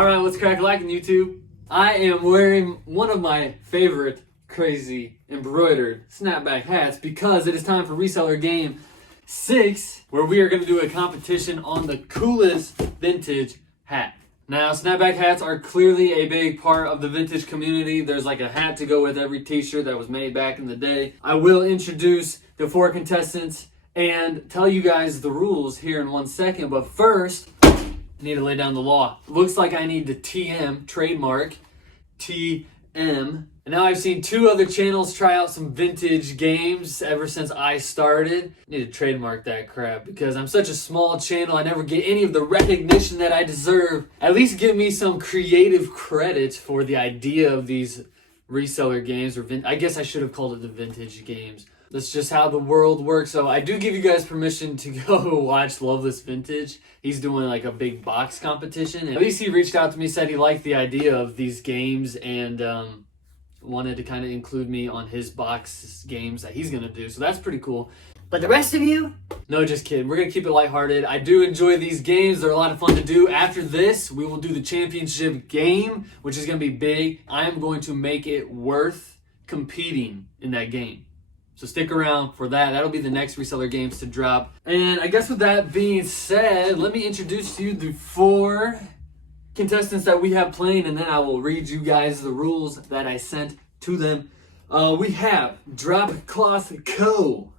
All right, what's crack lacking, YouTube? I am wearing one of my favorite crazy embroidered snapback hats because it is time for Reseller Game 6, where we are going to do a competition on the coolest vintage hat. Now, snapback hats are clearly a big part of the vintage community. There's like a hat to go with every t-shirt that was made back in the day. I will introduce the 4 contestants and tell you guys the rules here in 1 second, but first, I need to lay down the law. Looks like I need to TM, trademark, TM. And now I've seen 2 other channels try out some vintage games ever since I started. I need to trademark that crap because I'm such a small channel. I never get any of the recognition that I deserve. At least give me some creative credit for the idea of these reseller games. Or I guess I should have called it the vintage games. That's just how the world works. So I do give you guys permission to go watch Loveless Vintage. He's doing like a big box competition. And at least he reached out to me, said he liked the idea of these games and wanted to kind of include me on his box games that he's going to do. So that's pretty cool. But the rest of you? No, just kidding. We're going to keep it lighthearted. I do enjoy these games. They're a lot of fun to do. After this, we will do the championship game, which is going to be big. I am going to make it worth competing in that game. So stick around for that. That'll be the next Reseller Games to drop. And I guess with that being said, let me introduce to you the 4 contestants that we have playing, and then I will read you guys the rules that I sent to them. We have Drop Cloth Co.,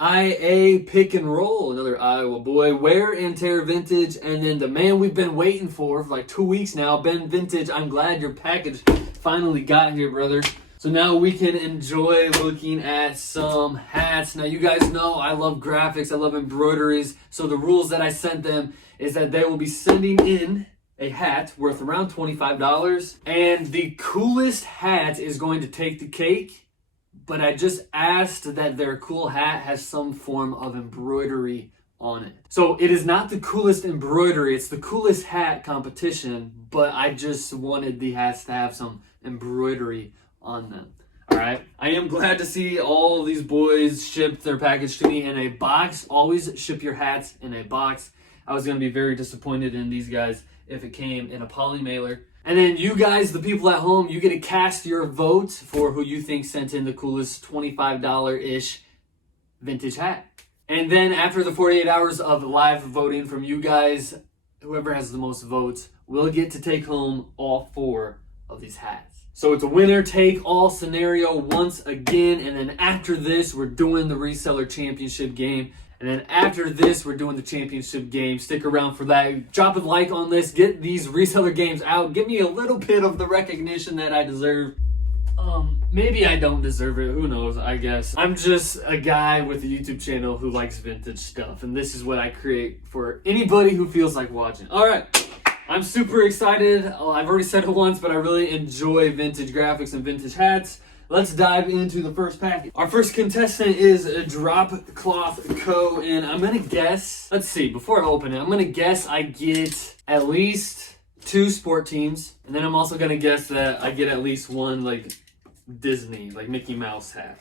IA Pick and Roll, another Iowa boy, Wear and Tear Vintage, and then the man we've been waiting for like 2 weeks now, Ben Vintage. I'm glad your package finally got here, brother. So now we can enjoy looking at some hats. Now you guys know I love graphics, I love embroideries. So the rules that I sent them is that they will be sending in a hat worth around $25. And the coolest hat is going to take the cake. But I just asked that their cool hat has some form of embroidery on it. So it is not the coolest embroidery, it's the coolest hat competition. But I just wanted the hats to have some embroidery on them. Alright, I am glad to see all these boys ship their package to me in a box. Always ship your hats in a box. I was going to be very disappointed in these guys if it came in a poly mailer. And then you guys, the people at home, you get to cast your vote for who you think sent in the coolest $25-ish vintage hat. And then after the 48 hours of live voting from you guys, whoever has the most votes will get to take home all 4 of these hats. So it's a winner-take-all scenario once again, and then after this, we're doing the Reseller Championship game, and then after this, we're doing the Championship game. Stick around for that. Drop a like on this. Get these Reseller games out. Give me a little bit of the recognition that I deserve. Maybe I don't deserve it. Who knows, I guess. I'm just a guy with a YouTube channel who likes vintage stuff, and this is what I create for anybody who feels like watching. All right. I'm super excited. I've already said it once, but I really enjoy vintage graphics and vintage hats. Let's dive into the first package. Our first contestant is Drop Cloth Co. And I'm going to guess, let's see, before I open it, I'm going to guess I get at least 2 sport teams. And then I'm also going to guess that I get at least 1 like Disney, like Mickey Mouse hat.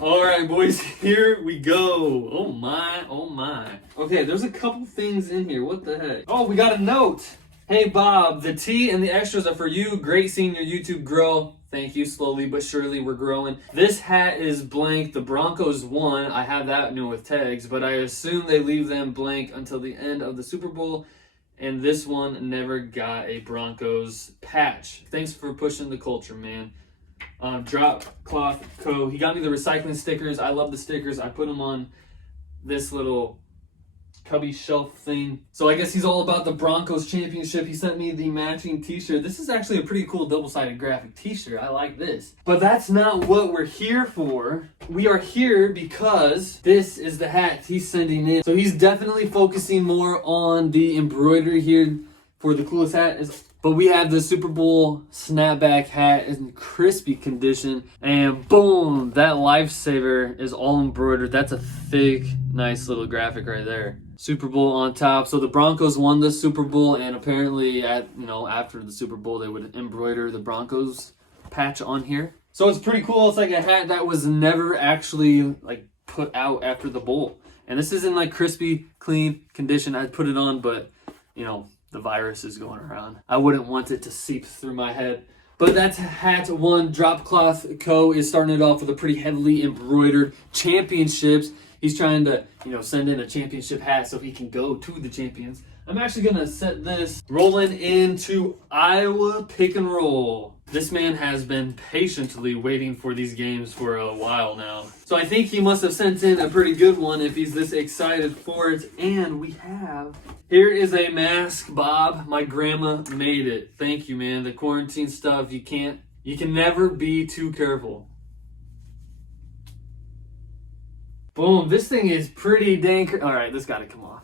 All right, boys, here we go. Oh my, oh my. Okay, there's a couple things in here. What the heck? Oh, we got a note. Hey Bob, the tea and the extras are for you. Great seeing your YouTube grow. Thank you. Slowly but surely we're growing. This hat is blank. The Broncos won. I have that new with tags, but I assume they leave them blank until the end of the Super Bowl. And this one never got a Broncos patch. Thanks for pushing the culture, man. Drop Cloth Co. He got me the recycling stickers. I love the stickers. I put them on this little cubby shelf thing. So I guess he's all about the Broncos championship. He sent me the matching t-shirt. This is actually a pretty cool double-sided graphic t-shirt. I like this. But that's not what we're here for. We are here because this is the hat he's sending in. So he's definitely focusing more on the embroidery here for the coolest hat. But we have the Super Bowl snapback hat in crispy condition. And boom, that lifesaver is all embroidered. That's a thick, nice little graphic right there. Super Bowl on top. So the Broncos won the Super Bowl, and apparently after the Super Bowl they would embroider the Broncos patch on here. So it's pretty cool. It's like a hat that was never actually like put out after the bowl. And this is in like crispy, clean condition. I'd put it on, but the virus is going around. I wouldn't want it to seep through my head. But that's hat one. Drop Cloth Co. is starting it off with a pretty heavily embroidered championships. He's trying to, send in a championship hat so he can go to the champions. I'm actually going to set this rolling into Iowa Pick and Roll. This man has been patiently waiting for these games for a while now. So I think he must have sent in a pretty good one if he's this excited for it. And we have... Here is a mask, Bob. My grandma made it. Thank you, man. The quarantine stuff, you can never be too careful. Boom, this thing is pretty dang... All right, this got to come off.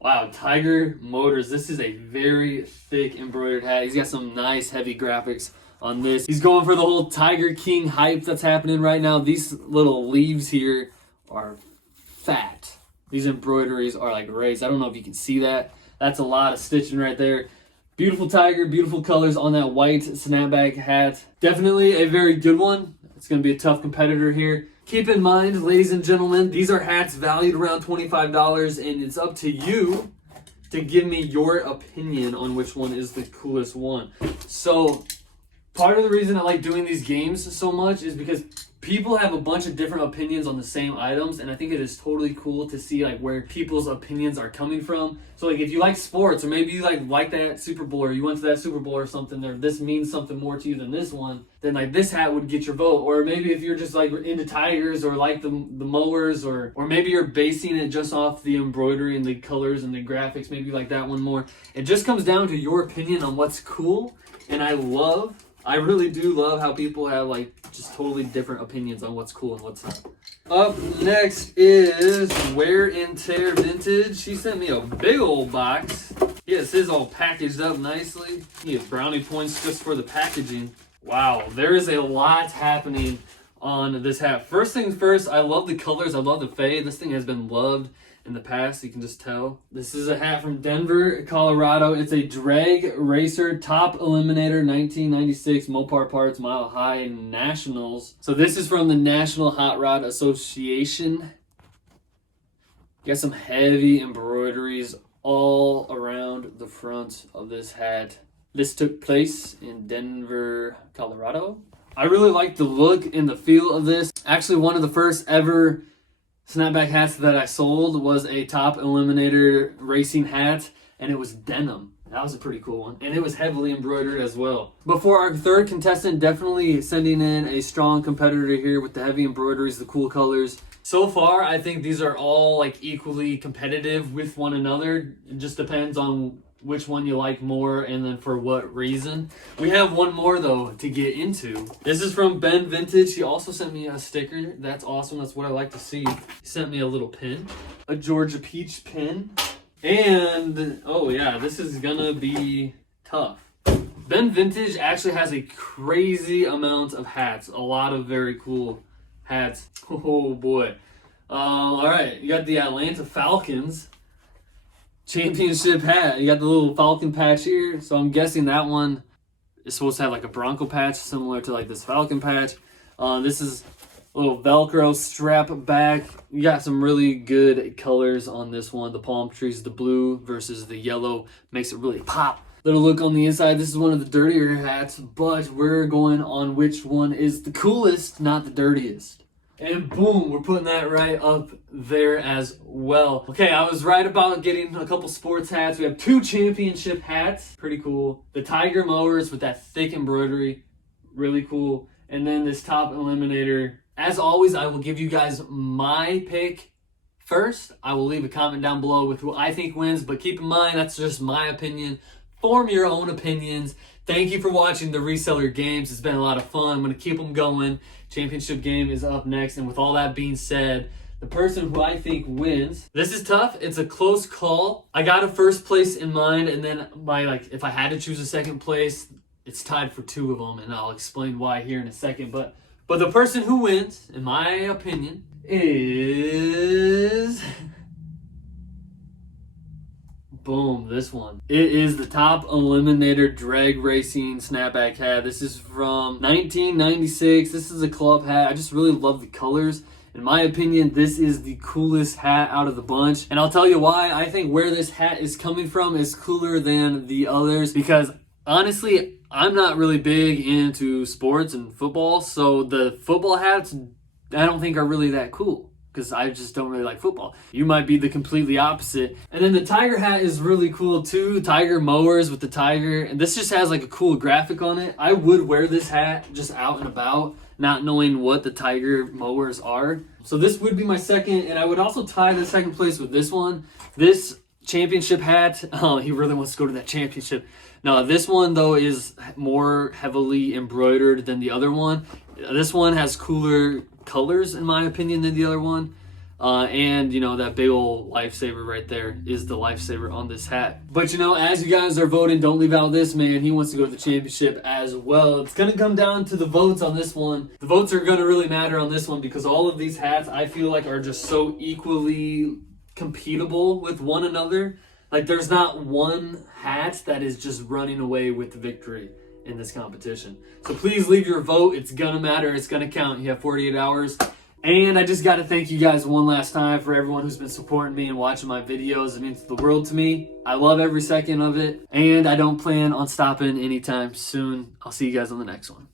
Wow, Tiger Motors. This is a very thick embroidered hat. He's got some nice heavy graphics on this. He's going for the whole Tiger King hype that's happening right now. These little leaves here are fat. These embroideries are like raised. I don't know if you can see that. That's a lot of stitching right there. Beautiful tiger, beautiful colors on that white snapback hat. Definitely a very good one. It's going to be a tough competitor here. Keep in mind, ladies and gentlemen, these are hats valued around $25, and it's up to you to give me your opinion on which one is the coolest one. So, part of the reason I like doing these games so much is because people have a bunch of different opinions on the same items, and I think it is totally cool to see like where people's opinions are coming from. So like if you like sports, or maybe you like that Super Bowl, or you went to that Super Bowl or something, or this means something more to you than this one, then like this hat would get your vote. Or maybe if you're just like into tigers or like the mowers, or maybe you're basing it just off the embroidery and the colors and the graphics, maybe you like that one more. It just comes down to your opinion on what's cool, and I really do love how people have like just totally different opinions on what's cool and what's not. Up next is Wear and Tear Vintage. She sent me a big old box. Yes, it's all packaged up nicely. You get brownie points just for the packaging. Wow, there is a lot happening on this hat. First things first, I love the colors. I love the fade. This thing has been loved in the past, you can just tell. This is a hat from Denver, Colorado. It's a drag racer top eliminator 1996 Mopar Parts Mile High Nationals. So this is from the National Hot Rod Association. Got some heavy embroideries all around the front of this hat. This took place in Denver, Colorado. I really like the look and the feel of this. Actually, one of the first ever snapback hats that I sold was a top eliminator racing hat, and it was denim. That was a pretty cool one, and it was heavily embroidered as well. But for our third contestant, definitely sending in a strong competitor here with the heavy embroideries, the cool colors. So far, I think these are all like equally competitive with one another. It just depends on which one you like more and then for what reason. We have one more though to get into. This is from Ben Vintage. He also sent me a sticker. That's awesome. That's what I like to see. He sent me a little pin, a Georgia Peach pin. And oh yeah, this is gonna be tough. Ben Vintage actually has a crazy amount of hats. A lot of very cool hats. Oh boy. All right, you got the Atlanta Falcons championship hat. You got the little Falcon patch here. So I'm guessing that one is supposed to have like a Bronco patch similar to like this Falcon patch. This is a little Velcro strap back. You got some really good colors on this one. The palm trees, the blue versus the yellow makes it really pop. Little look on the inside. This is one of the dirtier hats, but we're going on which one is the coolest, not the dirtiest. And boom, we're putting that right up there as well. Okay, I was right about getting a couple sports hats. We have two championship hats. Pretty cool. The Tiger Mowers with that thick embroidery. Really cool. And then this top eliminator. As always, I will give you guys my pick first. I will leave a comment down below with who I think wins. But keep in mind, that's just my opinion. Form your own opinions. Thank you for watching the Reseller games. It's been a lot of fun. I'm going to keep them going. Championship game is up next. And with all that being said, the person who I think wins, this is tough. It's a close call. I got a first place in mind. And then if I had to choose a second place, it's tied for two of them. And I'll explain why here in a second. But the person who wins, in my opinion, is... Boom, this one. It is the Top Eliminator Drag Racing Snapback hat. This is from 1996. This is a club hat. I just really love the colors In my opinion, this is the coolest hat out of the bunch. And I'll tell you why. I think where this hat is coming from is cooler than the others because honestly, I'm not really big into sports and football. So the football hats, I don't think are really that cool because I just don't really like football. You might be the completely opposite. And then the tiger hat is really cool too. Tiger mowers with the tiger. And this just has like a cool graphic on it. I would wear this hat just out and about, not knowing what the tiger mowers are. So this would be my second, and I would also tie the second place with this one. This championship hat, oh, he really wants to go to that championship. No, this one though is more heavily embroidered than the other one. This one has cooler colors in my opinion than the other one. And you know, that big old lifesaver right there is the lifesaver on this hat. But you know, as you guys are voting, don't leave out this man. He wants to go to the championship as well. It's gonna come down to the votes on this one. The votes are gonna really matter on this one because all of these hats I feel like are just so equally competible with one another. Like there's not one hat that is just running away with the victory in this competition. So please leave your vote. It's gonna matter. It's gonna count. You have 48 hours. And I just got to thank you guys one last time for everyone who's been supporting me and watching my videos. It means the world to me. I love every second of it. And I don't plan on stopping anytime soon. I'll see you guys on the next one.